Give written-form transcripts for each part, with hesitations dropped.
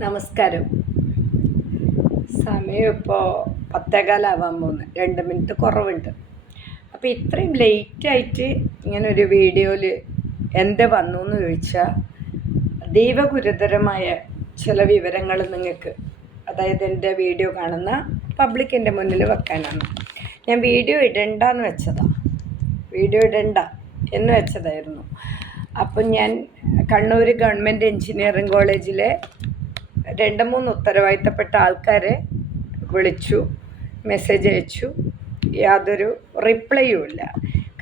നമസ്കാരം. സമയം ഇപ്പോൾ 10:15 പോകുന്നു. 2 മിനിറ്റ് കുറവുണ്ട്. അപ്പോൾ ഇത്രയും ലേറ്റായിട്ട് ഇങ്ങനെ ഒരു വീഡിയോയിൽ എന്ത് വന്നു എന്ന് ചോദിച്ചാൽ, ദൈവഗുരുതരമായ ചില വിവരങ്ങൾ നിങ്ങൾക്ക്, അതായത് എൻ്റെ വീഡിയോ കാണുന്ന പബ്ലിക്കിൻ്റെ മുന്നിൽ വെക്കാനാണ്. ഞാൻ വീഡിയോ ഇടണ്ട എന്ന് വെച്ചതായിരുന്നു. അപ്പം ഞാൻ കണ്ണൂർ ഗവൺമെൻറ് എഞ്ചിനീയറിംഗ് കോളേജിലെ 2-3 ഉത്തരവാദിത്തപ്പെട്ട ആൾക്കാരെ വിളിച്ചു, മെസ്സേജ് അയച്ചു. യാതൊരു റിപ്ലൈയും ഇല്ല.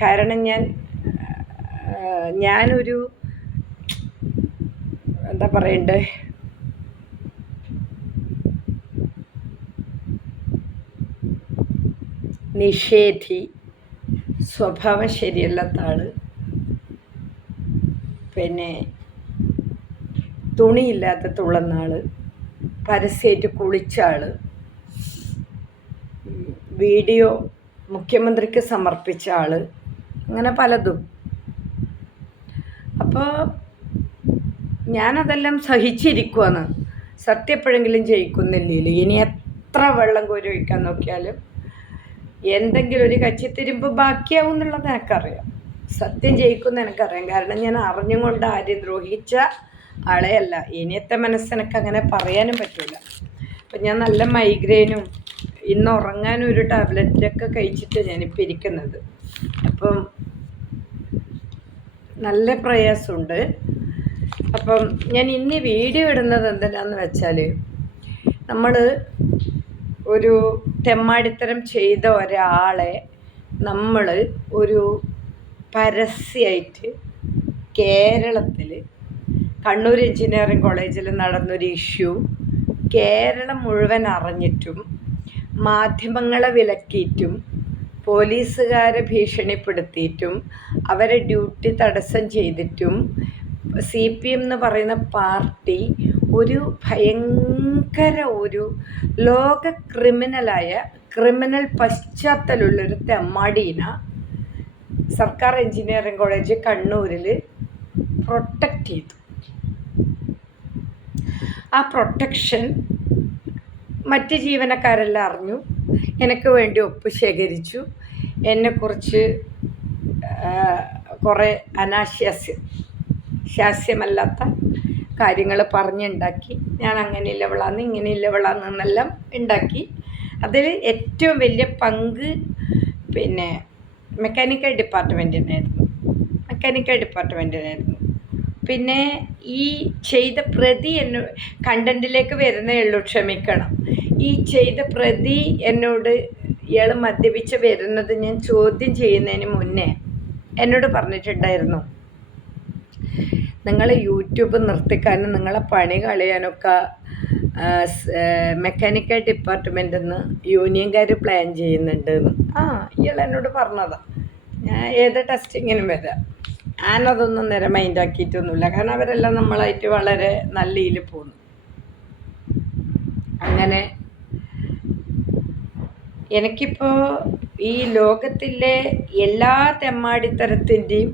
കാരണം ഞാനൊരു എന്താ പറയണ്ടേ, നിഷേധി, സ്വഭാവം ശരിയല്ലാത്ത ആള്, പിന്നെ തുണിയില്ലാത്ത തുള്ളുന്ന ആള്, പരസ്യമായിട്ട് കുളിച്ച ആള്, വീഡിയോ മുഖ്യമന്ത്രിക്ക് സമർപ്പിച്ച ആള്, അങ്ങനെ പലതും. അപ്പോൾ ഞാനതെല്ലാം സഹിച്ചിരിക്കുവാണ്. സത്യം എപ്പോഴെങ്കിലും ജയിക്കുന്നില്ല. ഇനി എത്ര വെള്ളം കോരി ഒഴിക്കാൻ നോക്കിയാലും എന്തെങ്കിലും ഒരു കച്ചിത്തിരിമ്പ് ബാക്കിയാവും എന്നുള്ളത് എനിക്കറിയാം. സത്യം ജയിക്കുമെന്ന് എനിക്കറിയാം. കാരണം ഞാൻ അറിഞ്ഞുകൊണ്ട് ആരും ദ്രോഹിച്ച ആളെയല്ല. ഇനിയത്തെ മനസ്സെനക്ക് അങ്ങനെ പറയാനും പറ്റില്ല. അപ്പം ഞാൻ നല്ല മൈഗ്രെയിനും ഇന്ന് ഉറങ്ങാനും ഒരു ടാബ്ലറ്റൊക്കെ കഴിച്ചിട്ട് ഞാനിപ്പോൾ ഇരിക്കുന്നത്. അപ്പം നല്ല പ്രയാസമുണ്ട്. അപ്പം ഞാൻ ഇന്ന് വീഡിയോ ഇടുന്നത് എന്തിനാന്ന് വെച്ചാൽ, നമ്മൾ ഒരു തെമ്മാടിത്തരം ചെയ്ത ഒരാളെ നമ്മൾ ഒരു പരസ്യമായിട്ട് കേരളത്തിൽ കണ്ണൂർ എഞ്ചിനീയറിംഗ് കോളേജിൽ നടന്നൊരു ഇഷ്യൂ കേരളം മുഴുവൻ അറിഞ്ഞിട്ടും മാധ്യമങ്ങളെ വിലക്കിയിട്ടും പോലീസുകാരെ ഭീഷണിപ്പെടുത്തിയിട്ടും അവരെ ഡ്യൂട്ടി തടസ്സം ചെയ്തിട്ടും CPM എന്ന് പറയുന്ന പാർട്ടി ഒരു ഭയങ്കര ഒരു ലോക ക്രിമിനൽ പശ്ചാത്തലമുള്ളൊരു തെമ്മാടീനെ സർക്കാർ എഞ്ചിനീയറിംഗ് കോളേജ് കണ്ണൂരിൽ പ്രൊട്ടക്റ്റ് ചെയ്തു. ആ പ്രൊട്ടക്ഷൻ മറ്റ് ജീവനക്കാരെല്ലാം അറിഞ്ഞു. എനിക്ക് വേണ്ടി ഒപ്പ് ശേഖരിച്ചു. എന്നെക്കുറിച്ച് കുറേ ശാസ്യമല്ലാത്ത കാര്യങ്ങൾ പറഞ്ഞുണ്ടാക്കി. ഞാൻ അങ്ങനെയില്ലവളാന്ന് ഇങ്ങനെയില്ലവളാന്നെല്ലാം ഉണ്ടാക്കി. അതിൽ ഏറ്റവും വലിയ പങ്ക് പിന്നെ മെക്കാനിക്കൽ ഡിപ്പാർട്ട്മെൻറ്റിനായിരുന്നു. പിന്നെ ഈ ചെയ്ത പ്രതി കണ്ടൻറ്റിലേക്ക് വരുന്നേ ഉള്ളൂ, ക്ഷമിക്കണം. ഈ ചെയ്ത പ്രതി എന്നോട് ഇയാൾ മദ്യപിച്ച് വരുന്നത് ഞാൻ ചോദ്യം ചെയ്യുന്നതിന് മുന്നേ എന്നോട് പറഞ്ഞിട്ടുണ്ടായിരുന്നു, നിങ്ങൾ യൂട്യൂബ് നിർത്തിക്കാനും നിങ്ങളെ പണി കളയാനൊക്കെ മെക്കാനിക്കൽ ഡിപ്പാർട്ട്മെൻറ്റിൽ നിന്ന് യൂണിയൻകാർ പ്ലാൻ ചെയ്യുന്നുണ്ട്. ഇയാൾ എന്നോട് പറഞ്ഞതാണ്. ഞാൻ ഏത് ടെസ്റ്റിങ്ങിനും വരാം. ഞാനതൊന്നും നേരെ മൈൻഡാക്കിയിട്ടൊന്നുമില്ല. കാരണം അവരെല്ലാം നമ്മളായിട്ട് വളരെ നല്ല ഇതിൽ പോകുന്നു. അങ്ങനെ എനിക്കിപ്പോൾ ഈ ലോകത്തിലെ എല്ലാ തെമ്മാടിത്തരത്തിൻ്റെയും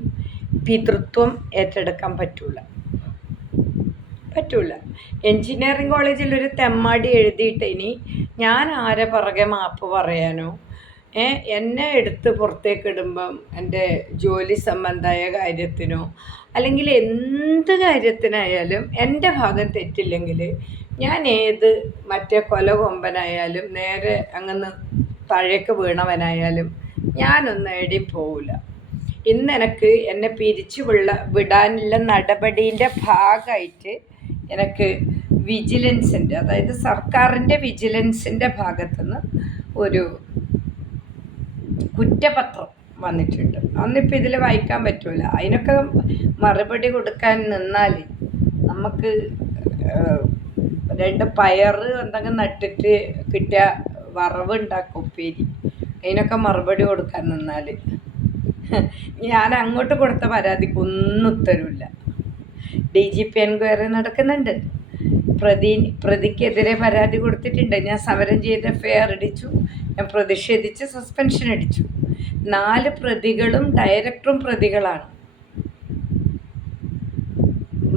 പിതൃത്വം ഏറ്റെടുക്കാൻ പറ്റൂല. എൻജിനീയറിംഗ് കോളേജിൽ ഒരു തെമ്മാടി എഴുതിയിട്ട് ഇനി ഞാൻ ആരെ പുറകെ മാപ്പ് പറയാനോ, എന്നെ എടുത്ത് പുറത്തേക്ക് ഇടുമ്പം എൻ്റെ ജോലി സംബന്ധമായ കാര്യത്തിനോ അല്ലെങ്കിൽ എന്ത് കാര്യത്തിനായാലും എൻ്റെ ഭാഗം തെറ്റില്ലെങ്കിൽ ഞാൻ മറ്റേ കൊലകൊമ്പനായാലും നേരെ അങ്ങനെ താഴേക്ക് വീണവനായാലും ഞാനൊന്നും എവിടെയും പോവില്ല. ഇന്ന് എന്നെ പിരിച്ചു വിടാനുള്ള നടപടീൻ്റെ ഭാഗമായിട്ട് എനിക്ക് വിജിലൻസിൻ്റെ, അതായത് സർക്കാരിൻ്റെ വിജിലൻസിൻ്റെ ഭാഗത്തുനിന്ന് ഒരു കുറ്റപത്രം വന്നിട്ടുണ്ട്. അന്നിപ്പോൾ ഇതിൽ വായിക്കാൻ പറ്റില്ല. അതിനൊക്കെ മറുപടി കൊടുക്കാൻ നിന്നാൽ നമുക്ക് 2 പയർ എന്തെങ്കിലും നട്ടിട്ട് കിട്ടിയ വറവ് ഉണ്ടാക്കും, ഉപ്പേരി. അതിനൊക്കെ മറുപടി കൊടുക്കാൻ നിന്നാൽ ഞാൻ അങ്ങോട്ട് കൊടുത്ത പരാതിക്കൊന്നും ഉത്തരവില്ല. DGP എൻക്വയറി നടക്കുന്നുണ്ട്. പ്രതിക്കെതിരെ പരാതി കൊടുത്തിട്ടുണ്ട്. ഞാൻ സമരം ചെയ്ത് FIR അടിച്ചു. ഞാൻ പ്രതിഷേധിച്ച് സസ്പെൻഷൻ അടിച്ചു. 4 പ്രതികളും ഡയറക്ടറും പ്രതികളാണ്.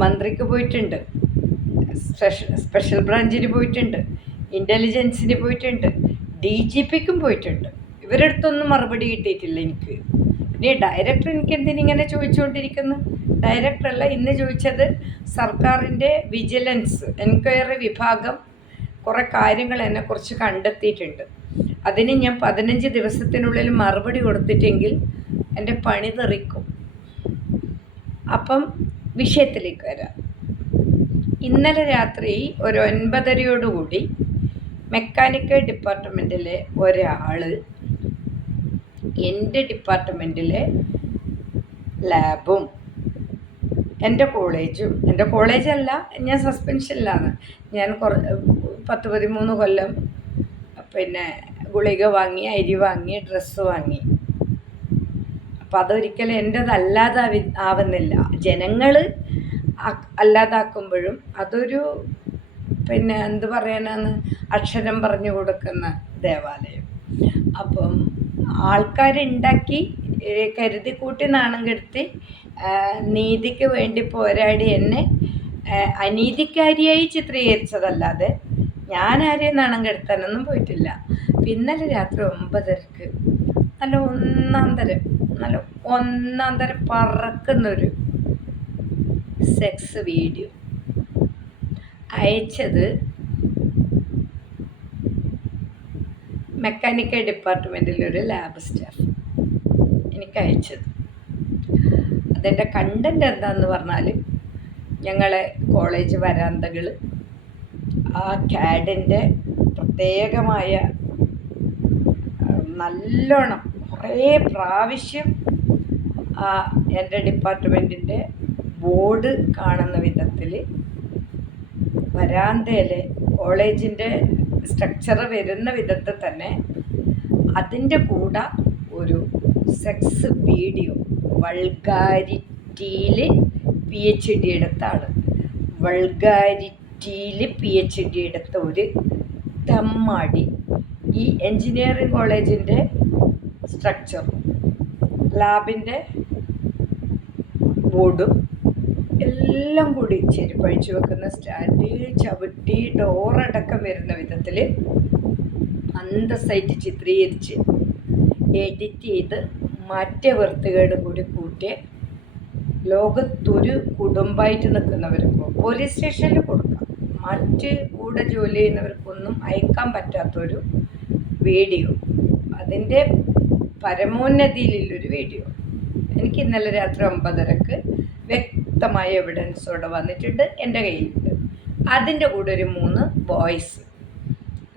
മന്ത്രിക്ക് പോയിട്ടുണ്ട്. സ്പെഷ്യൽ ബ്രാഞ്ചിന് പോയിട്ടുണ്ട്, ഇൻ്റലിജൻസിന് പോയിട്ടുണ്ട്, DGPക്കും പോയിട്ടുണ്ട്. ഇവരുടെ അടുത്തൊന്നും മറുപടി കിട്ടിയിട്ടില്ല എനിക്ക്. പിന്നെ ഡയറക്ടർ എനിക്ക് എന്തിനിങ്ങനെ ചോദിച്ചുകൊണ്ടിരിക്കുന്നു? ഡയറക്ടറല്ല, ഇന്ന് ചോദിച്ചത് സർക്കാരിൻ്റെ വിജിലൻസ് എൻക്വയറി വിഭാഗം കുറേ കാര്യങ്ങൾ എന്നെക്കുറിച്ച് കണ്ടെത്തിയിട്ടുണ്ട്. അതിന് ഞാൻ 15 ദിവസത്തിനുള്ളിൽ മറുപടി കൊടുത്തിട്ടെങ്കിൽ എൻ്റെ പണി തെറിക്കും. അപ്പം വിഷയത്തിലേക്ക് വരാം. ഇന്നലെ രാത്രി ഒരു 9:30 മെക്കാനിക്കൽ ഡിപ്പാർട്ട്മെൻറ്റിലെ ഒരാൾ എൻ്റെ ഡിപ്പാർട്ട്മെൻറ്റിലെ ലാബും എൻ്റെ കോളേജല്ല, ഞാൻ സസ്പെൻഷനിലാണ്. ഞാൻ 10-13 കൊല്ലം പിന്നെ ഗുളിക വാങ്ങി, അരി വാങ്ങി, ഡ്രസ്സ് വാങ്ങി. അപ്പം അതൊരിക്കലും എൻ്റെതല്ലാതെ ആവുന്നില്ല. ജനങ്ങൾ അല്ലാതാക്കുമ്പോഴും അതൊരു പിന്നെ എന്ത് പറയാനാണ്, അക്ഷരം പറഞ്ഞു കൊടുക്കുന്ന ദേവാലയം. അപ്പം ആൾക്കാരുണ്ടാക്കി കരുതിക്കൂട്ടി നാണം കെടുത്തി നീതിക്ക് വേണ്ടി പോരാടി എന്നെ അനീതിക്കാരിയായി ചിത്രീകരിച്ചതല്ലാതെ ഞാൻ ആരെയും നാണം കെടുത്താനൊന്നും പോയിട്ടില്ല. ഇന്നലെ രാത്രി 9:30 നല്ല ഒന്നാം തരം പറക്കുന്നൊരു സെക്സ് വീഡിയോ അയച്ചത് മെക്കാനിക്കൽ ഡിപ്പാർട്ട്മെൻറ്റിലൊരു ലാബ് സ്റ്റാഫ് എനിക്ക് അയച്ചത്. അതിൻ്റെ കണ്ടൻറ് എന്താണെന്ന് പറഞ്ഞാൽ, ഞങ്ങളെ കോളേജ് വരാന്തകൾ ആ CAD-ൻ്റെ പ്രത്യേകമായ നല്ലോണം കുറേ പ്രാവശ്യം എൻ്റെ ഡിപ്പാർട്ട്മെൻറ്റിൻ്റെ ബോർഡ് കാണുന്ന വിധത്തിൽ വരാന്തയിലെ കോളേജിൻ്റെ സ്ട്രക്ചർ വരുന്ന വിധത്തിൽ തന്നെ അതിൻ്റെ കൂടെ ഒരു സെക്സ് വീഡിയോ, വൾഗാരിറ്റിയിൽ PhD എടുത്ത ആൾ, വൾഗാരിറ്റിയിൽ PhD എടുത്ത ഒരു തമ്മാടി ഈ എൻജിനീയറിംഗ് കോളേജിൻ്റെ സ്ട്രക്ചറും ലാബിൻ്റെ ബോർഡും എല്ലാം കൂടി ചെരുപ്പഴിച്ചു വെക്കുന്ന സ്റ്റാൻഡ്, ചവിട്ടി, ഡോറടക്കം വരുന്ന വിധത്തിൽ അന്തസ്സായിട്ട് ചിത്രീകരിച്ച് എഡിറ്റ് ചെയ്ത് മറ്റേ വൃത്തികേട് കൂടി കൂട്ടിയ ലോകത്തൊരു കുടുംബമായിട്ട് നിൽക്കുന്നവർക്കോ പോലീസ് സ്റ്റേഷനിൽ കൊടുക്കാം, മറ്റ് കൂടെ ജോലി ചെയ്യുന്നവർക്കൊന്നും അയക്കാൻ പറ്റാത്തൊരു വീഡിയോ, അതിൻ്റെ പരമോന്നതിയിലുള്ളൊരു വീഡിയോ എനിക്ക് ഇന്നലെ രാത്രി 9:30 വ്യക്തമായ എവിഡൻസോടെ വന്നിട്ടുണ്ട്, എൻ്റെ കയ്യിലുണ്ട്. അതിൻ്റെ കൂടെ ഒരു 3 വോയിസ്.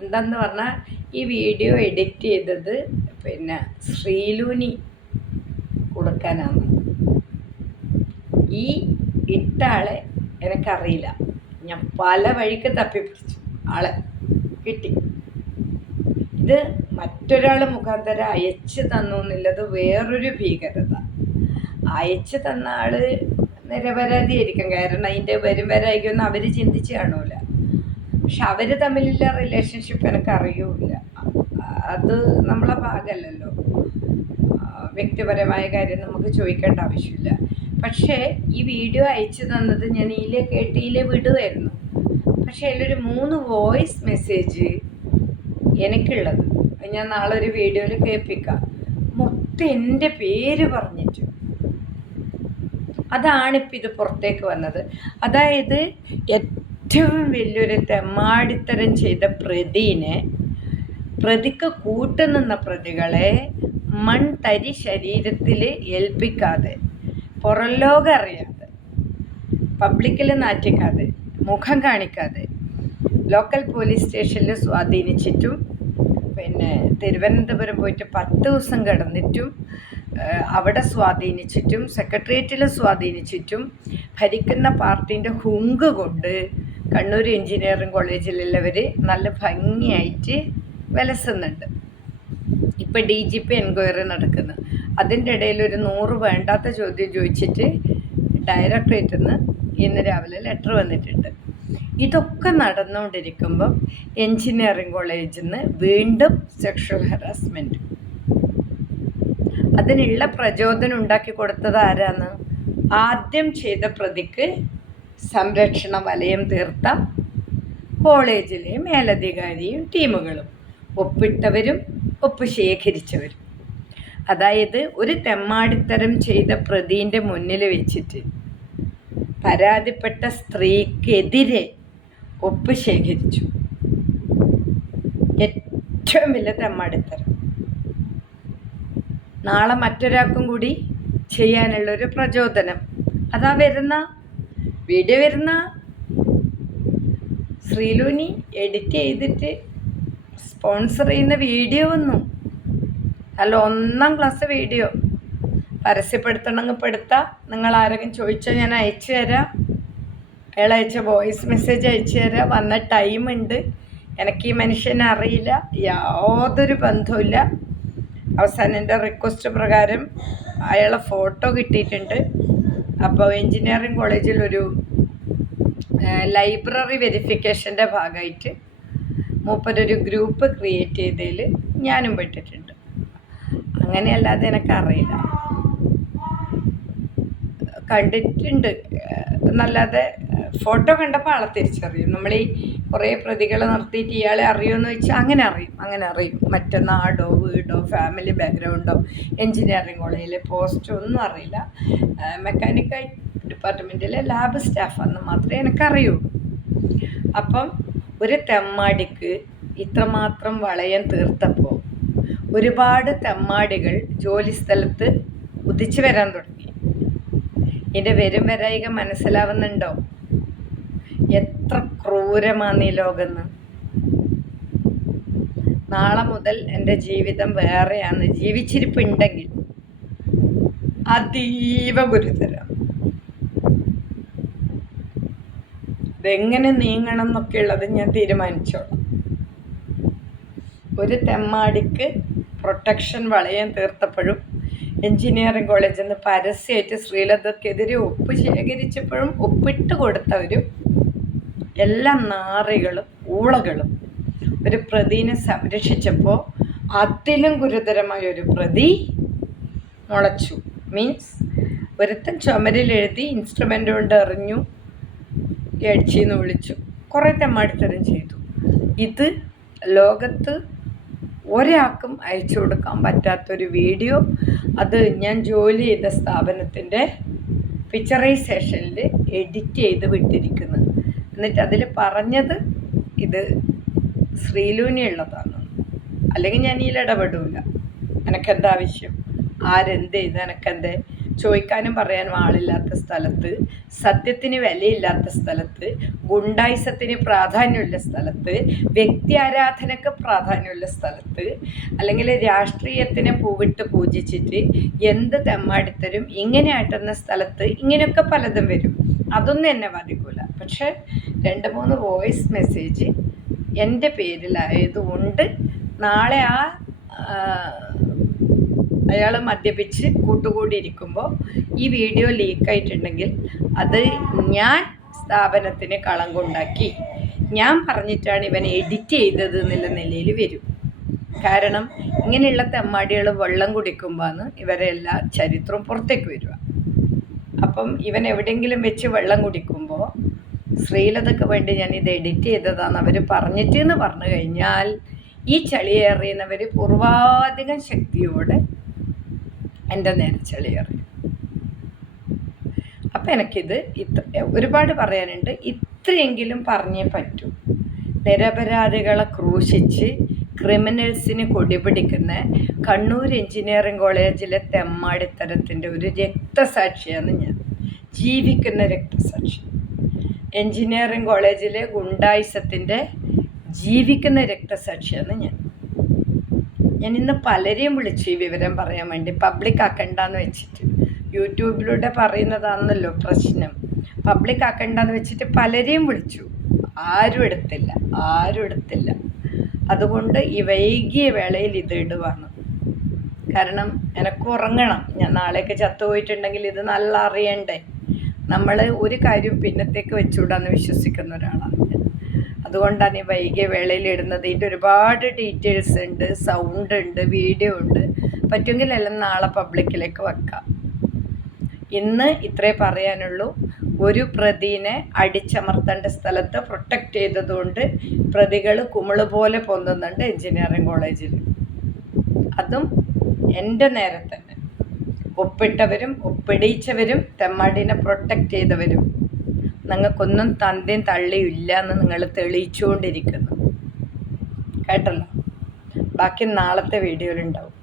എന്താന്ന് പറഞ്ഞാൽ ഈ വീഡിയോ എഡിറ്റ് ചെയ്തത് പിന്നെ ശ്രീലൂനി കൊടുക്കാനാണ്. ഈ ഇട്ട ആളെ എനിക്കറിയില്ല, ഞാൻ പല വഴിക്ക് തപ്പിപ്പിടിച്ചു, ആളെ കിട്ടി. ഇത് മറ്റൊരാൾ മുഖാന്തരം അയച്ചു തന്നു എന്നുള്ളത് വേറൊരു ഭീകരത. അയച്ചു തന്ന ആൾ നിരപരാധിയായിരിക്കും, കാരണം അതിൻ്റെ വരായിക്കൊന്നും അവർ ചിന്തിച്ച് കാണൂല. പക്ഷെ അവർ തമ്മിലുള്ള റിലേഷൻഷിപ്പ് എനിക്ക് അറിയൂല, അത് നമ്മളെ ഭാഗമല്ലല്ലോ, വ്യക്തിപരമായ കാര്യം നമുക്ക് ചോദിക്കേണ്ട ആവശ്യമില്ല. പക്ഷേ ഈ വീഡിയോ അയച്ചു തന്നത് ഞാൻ കേട്ടിയിലെ വിടുമായിരുന്നു. പക്ഷേ അതിലൊരു 3 വോയിസ് മെസ്സേജ് എനിക്കുള്ളത് ഞാൻ നാളെ ഒരു വീഡിയോയിൽ കേൾപ്പിക്കാം. മൊത്തം എൻ്റെ പേര് പറഞ്ഞിട്ട് അതാണിപ്പോൾ ഇത് പുറത്തേക്ക് വന്നത്. അതായത് ഏറ്റവും വലിയൊരു തെമ്മാടിത്തരം ചെയ്ത പ്രതിക്ക് കൂട്ടുനിന്ന പ്രതികളെ മൺതരി ശരീരത്തിൽ ഏൽപ്പിക്കാതെ, പുറം ലോകം അറിയാതെ, പബ്ലിക്കിൽ നാറ്റിക്കാതെ, മുഖം കാണിക്കാതെ, ലോക്കൽ പോലീസ് സ്റ്റേഷനിൽ സ്വാധീനിച്ചിട്ടും പിന്നെ തിരുവനന്തപുരം പോയിട്ട് 10 ദിവസം കിടന്നിട്ടും അവിടെ സ്വാധീനിച്ചിട്ടും സെക്രട്ടേറിയറ്റിൽ സ്വാധീനിച്ചിട്ടും ഭരിക്കുന്ന പാർട്ടീൻ്റെ ഹുങ്ക് കൊണ്ട് കണ്ണൂർ എഞ്ചിനീയറിംഗ് കോളേജിലുള്ളവർ നല്ല ഭംഗിയായിട്ട് വിലസുന്നുണ്ട്. ഇപ്പം DGP എൻക്വയറി നടക്കുന്നു. അതിൻ്റെ ഇടയിൽ ഒരു 100 വേണ്ടാത്ത ചോദ്യം ചോദിച്ചിട്ട് ഡയറക്ടറേറ്റിൽ നിന്ന് ഇന്ന് രാവിലെ ലെറ്റർ വന്നിട്ടുണ്ട്. ഇതൊക്കെ നടന്നുകൊണ്ടിരിക്കുമ്പം എൻജിനീയറിംഗ് കോളേജിൽ നിന്ന് വീണ്ടും സെക്ഷൽ ഹറാസ്മെൻറ്റ്. അതിനുള്ള പ്രചോദനം ഉണ്ടാക്കി കൊടുത്തത് ആരാണ്? ആദ്യം ചെയ്ത പ്രതിക്ക് സംരക്ഷണ വലയം തീർത്ത കോളേജിലെ മേലധികാരിയും ടീമുകളും, ഒപ്പിട്ടവരും ഒപ്പ് ശേഖരിച്ചവരും. അതായത് ഒരു തെമ്മാടിത്തരം ചെയ്ത പ്രതിൻ്റെ മുന്നിൽ വെച്ചിട്ട് പരാതിപ്പെട്ട സ്ത്രീക്കെതിരെ ഒപ്പ് ശേഖരിച്ചു. ഏറ്റവും വലിയ തെമ്മാടിത്തരം. നാളെ മറ്റൊരാൾക്കും കൂടി ചെയ്യാനുള്ളൊരു പ്രചോദനം. അതാ വരുന്ന വീഡിയോ ശ്രീലൂനി എഡിറ്റ് ചെയ്തിട്ട് സ്പോൺസർ ചെയ്യുന്ന വീഡിയോ വന്നു. അല്ല, 1ാം ക്ലാസ് വീഡിയോ. പരസ്യപ്പെടുത്തണമെങ്കിൽ പെടുത്താം. നിങ്ങൾ ആരെങ്കിലും ചോദിച്ചാൽ ഞാൻ അയച്ചു തരാം. അയാൾ അയച്ച വോയിസ് മെസ്സേജ് അയച്ചു തരാം. വന്ന ടൈമുണ്ട്. എനിക്ക് ഈ മനുഷ്യനെ അറിയില്ല, യാതൊരു ബന്ധവുമില്ല. അവസാനം എൻ്റെ റിക്വസ്റ്റ് പ്രകാരം അയാളെ ഫോട്ടോ കിട്ടിയിട്ടുണ്ട്. അപ്പോൾ എൻജിനീയറിംഗ് കോളേജിലൊരു ലൈബ്രറി വെരിഫിക്കേഷൻ്റെ ഭാഗമായിട്ട് മൂപ്പരൊരു ഗ്രൂപ്പ് ക്രിയേറ്റ് ചെയ്തതിൽ ഞാനും പെട്ടിട്ടുണ്ട്. അങ്ങനെയല്ലാതെ എനിക്കറിയില്ല. കണ്ടിട്ടുണ്ട് എന്നല്ലാതെ ഫോട്ടോ കണ്ടപ്പോൾ ആളെ തിരിച്ചറിയും. നമ്മൾ ഈ കുറേ പ്രതികളെ നിർത്തിയിട്ട് ഇയാളെ അറിയുമെന്ന് വെച്ചാൽ അങ്ങനെ അറിയും. മറ്റേ നാടോ വീടോ ഫാമിലി ബാക്ക്ഗ്രൗണ്ടോ എൻജിനീയറിംഗ് കോളേജിലെ പോസ്റ്റോ ഒന്നും അറിയില്ല. മെക്കാനിക്കൽ ഡിപ്പാർട്ട്മെൻറ്റിലെ ലാബ് സ്റ്റാഫാണെന്ന് മാത്രമേ എനിക്കറിയൂ. അപ്പം ഒരു തെമ്മാടിക്ക് ഇത്രമാത്രം വളയം തീർത്തപ്പോൾ ഒരുപാട് തെമ്മാടികൾ ജോലി സ്ഥലത്ത് ഉദിച്ചു വരാൻ തുടങ്ങി. ഇതിൻ്റെ വരും വരായിക മനസ്സിലാവുന്നുണ്ടോ? എത്ര ക്രൂരമാണ് ഈ ലോകമെന്ന്. നാളെ മുതൽ എൻ്റെ ജീവിതം വേറെയാണ്. ജീവിച്ചിരിപ്പുണ്ടെങ്കിൽ അതീവ ഗുരുതരം. ഇതെങ്ങനെ നീങ്ങണം എന്നൊക്കെ ഉള്ളത് ഞാൻ തീരുമാനിച്ചോളാം. ഒരു തെമ്മാടിക്ക് പ്രൊട്ടക്ഷൻ വളയം തീർത്തപ്പോഴും എൻജിനീയറിംഗ് കോളേജിൽ നിന്ന് പരസ്യമായിട്ട് ശ്രീലതയ്ക്കെതിരെ ഒപ്പ് ശേഖരിച്ചപ്പോഴും ഒപ്പിട്ട് കൊടുത്തവരും എല്ലാ നാറികളും ഊളകളും ഒരു പ്രതിനെ സംരക്ഷിച്ചപ്പോൾ അതിലും ഗുരുതരമായ ഒരു പ്രതി മുളച്ചു. മീൻസ് ഒരുത്തൻ ചുമരിലെഴുതി ഇൻസ്ട്രുമെൻ്റ് കൊണ്ട് എറിഞ്ഞു, അടിച്ചെന്ന് വിളിച്ചു, കുറേ തെമ്മാടിത്തരം ചെയ്തു. ഇത് ലോകത്ത് ഒരാൾക്കും അയച്ചു കൊടുക്കാൻ പറ്റാത്തൊരു വീഡിയോ. അത് ഞാൻ ജോലി ചെയ്ത സ്ഥാപനത്തിൻ്റെ പിക്ചറൈസേഷനിൽ എഡിറ്റ് ചെയ്ത് വിട്ടിരിക്കുന്നു. എന്നിട്ട് അതിൽ പറഞ്ഞത് ഇത് ശ്രീലൂനിയുള്ളതാണ്. അല്ലെങ്കിൽ ഞാൻ ഇതിൽ ഇടപെടില്ല. എനിക്കെന്താ ആവശ്യം? ആരെന്ത് ചെയ്ത് എനിക്കെന്തേ? ചോദിക്കാനും പറയാനും ആളില്ലാത്ത സ്ഥലത്ത്, സത്യത്തിന് വിലയില്ലാത്ത സ്ഥലത്ത്, ഗുണ്ടായിസത്തിന് പ്രാധാന്യമുള്ള സ്ഥലത്ത്, വ്യക്തി ആരാധനയ്ക്ക് പ്രാധാന്യമുള്ള സ്ഥലത്ത്, അല്ലെങ്കിൽ രാഷ്ട്രീയത്തിനെ പൂവിട്ട് പൂജിച്ചിട്ട് എന്ത് തെമ്മാടിത്തരും ഇങ്ങനെ ആട്ടുന്ന സ്ഥലത്ത് ഇങ്ങനെയൊക്കെ പലതും വരും. അതൊന്നും എന്നെ ബാധിക്കില്ല. പക്ഷേ 2-3 വോയിസ് മെസ്സേജ് എൻ്റെ പേരിലായതുകൊണ്ട് നാളെ അയാൾ മദ്യപിച്ച് കൂട്ടുകൂടിയിരിക്കുമ്പോൾ ഈ വീഡിയോ ലീക്കായിട്ടുണ്ടെങ്കിൽ അത് ഞാൻ സ്ഥാപനത്തിന് കളങ്കമുണ്ടാക്കി, ഞാൻ പറഞ്ഞിട്ടാണ് ഇവൻ എഡിറ്റ് ചെയ്തത് എന്നുള്ള നിലയിൽ വരും. കാരണം ഇങ്ങനെയുള്ള തെമ്മാടികൾ വെള്ളം കുടിക്കുമ്പോഴാണ് ഇവരെ എല്ലാ ചരിത്രവും പുറത്തേക്ക് വരിക. അപ്പം ഇവൻ എവിടെയെങ്കിലും വെച്ച് വെള്ളം കുടിക്കുമ്പോൾ ശ്രീലതയ്ക്ക് വേണ്ടി ഞാൻ ഇത് എഡിറ്റ് ചെയ്തതാണ് അവർ പറഞ്ഞിട്ട് എന്ന് പറഞ്ഞു കഴിഞ്ഞാൽ ഈ ചളിയേറിയുന്നവർ പൂർവാധികം ശക്തിയോടെ എൻ്റെ നേരെ ചളിയേറിയും. അപ്പം എനിക്കിത് ഒരുപാട് പറയാനുണ്ട്. ഇത്രയെങ്കിലും പറഞ്ഞേ പറ്റൂ. നിരപരാധികളെ ക്രൂശിച്ച് ക്രിമിനൽസിന് കൊടിപിടിക്കുന്ന കണ്ണൂർ എൻജിനീയറിംഗ് കോളേജിലെ തെമ്മാടിത്തരത്തിൻ്റെ ഒരു രക്തസാക്ഷിയാണ് ഞാൻ. ജീവിക്കുന്ന രക്തസാക്ഷി. എൻജിനീയറിംഗ് കോളേജിലെ ഗുണ്ടായിസത്തിൻ്റെ ജീവിക്കുന്ന രക്തസാക്ഷിയാണ് ഞാൻ. ഇന്ന് പലരെയും വിളിച്ചു ഈ വിവരം പറയാൻ വേണ്ടി. പബ്ലിക് ആക്കണ്ടെന്ന് വെച്ചിട്ട് യൂട്യൂബിലൂടെ പറയുന്നതാണല്ലോ പ്രശ്നം. പബ്ലിക് ആക്കണ്ടെന്ന് വെച്ചിട്ട് പലരെയും വിളിച്ചു. ആരും എടുത്തില്ല. അതുകൊണ്ട് ഈ വൈകിയ വേളയിൽ ഇത് ഇടുവാണ്. കാരണം എനിക്ക് ഉറങ്ങണം. ഞാൻ നാളേക്ക് ചത്തുപോയിട്ടുണ്ടെങ്കിൽ ഇത് നല്ല അറിയണ്ടേ. നമ്മൾ ഒരു കാര്യം പിന്നത്തേക്ക് വെച്ചുകൂടാന്ന് വിശ്വസിക്കുന്ന ഒരാളാണ് ഞാൻ. അതുകൊണ്ടാണ് ഈ വൈകിയ വേളയിൽ ഇടുന്നത്. ഇതിൻ്റെ ഒരുപാട് ഡീറ്റെയിൽസ് ഉണ്ട്, സൗണ്ട് ഉണ്ട്, വീഡിയോ ഉണ്ട്. പറ്റുമെങ്കിൽ എല്ലാം നാളെ പബ്ലിക്കിലേക്ക് വെക്കാം. ഇന്ന് ഇത്രേ പറയാനുള്ളൂ. ഒരു പ്രതിനെ അടിച്ചമർത്തേണ്ട സ്ഥലത്ത് പ്രൊട്ടക്റ്റ് ചെയ്തതുകൊണ്ട് പ്രതികൾ കുമിള് പോലെ പൊന്തുന്നുണ്ട് എഞ്ചിനീയറിംഗ് കോളേജിൽ. അതും എൻ്റെ നേരെ തന്നെ ഒപ്പിട്ടവരും ഒപ്പിടിയിച്ചവരും തെമ്മാടിനെ പ്രൊട്ടക്റ്റ് ചെയ്തവരും. നിങ്ങൾക്കൊന്നും തന്തയും തള്ളിയും ഇല്ല എന്ന് നിങ്ങൾ തെളിയിച്ചുകൊണ്ടിരിക്കുന്നു. കേട്ടല്ലോ. ബാക്കി നാളത്തെ വീഡിയോയിലുണ്ടാവും.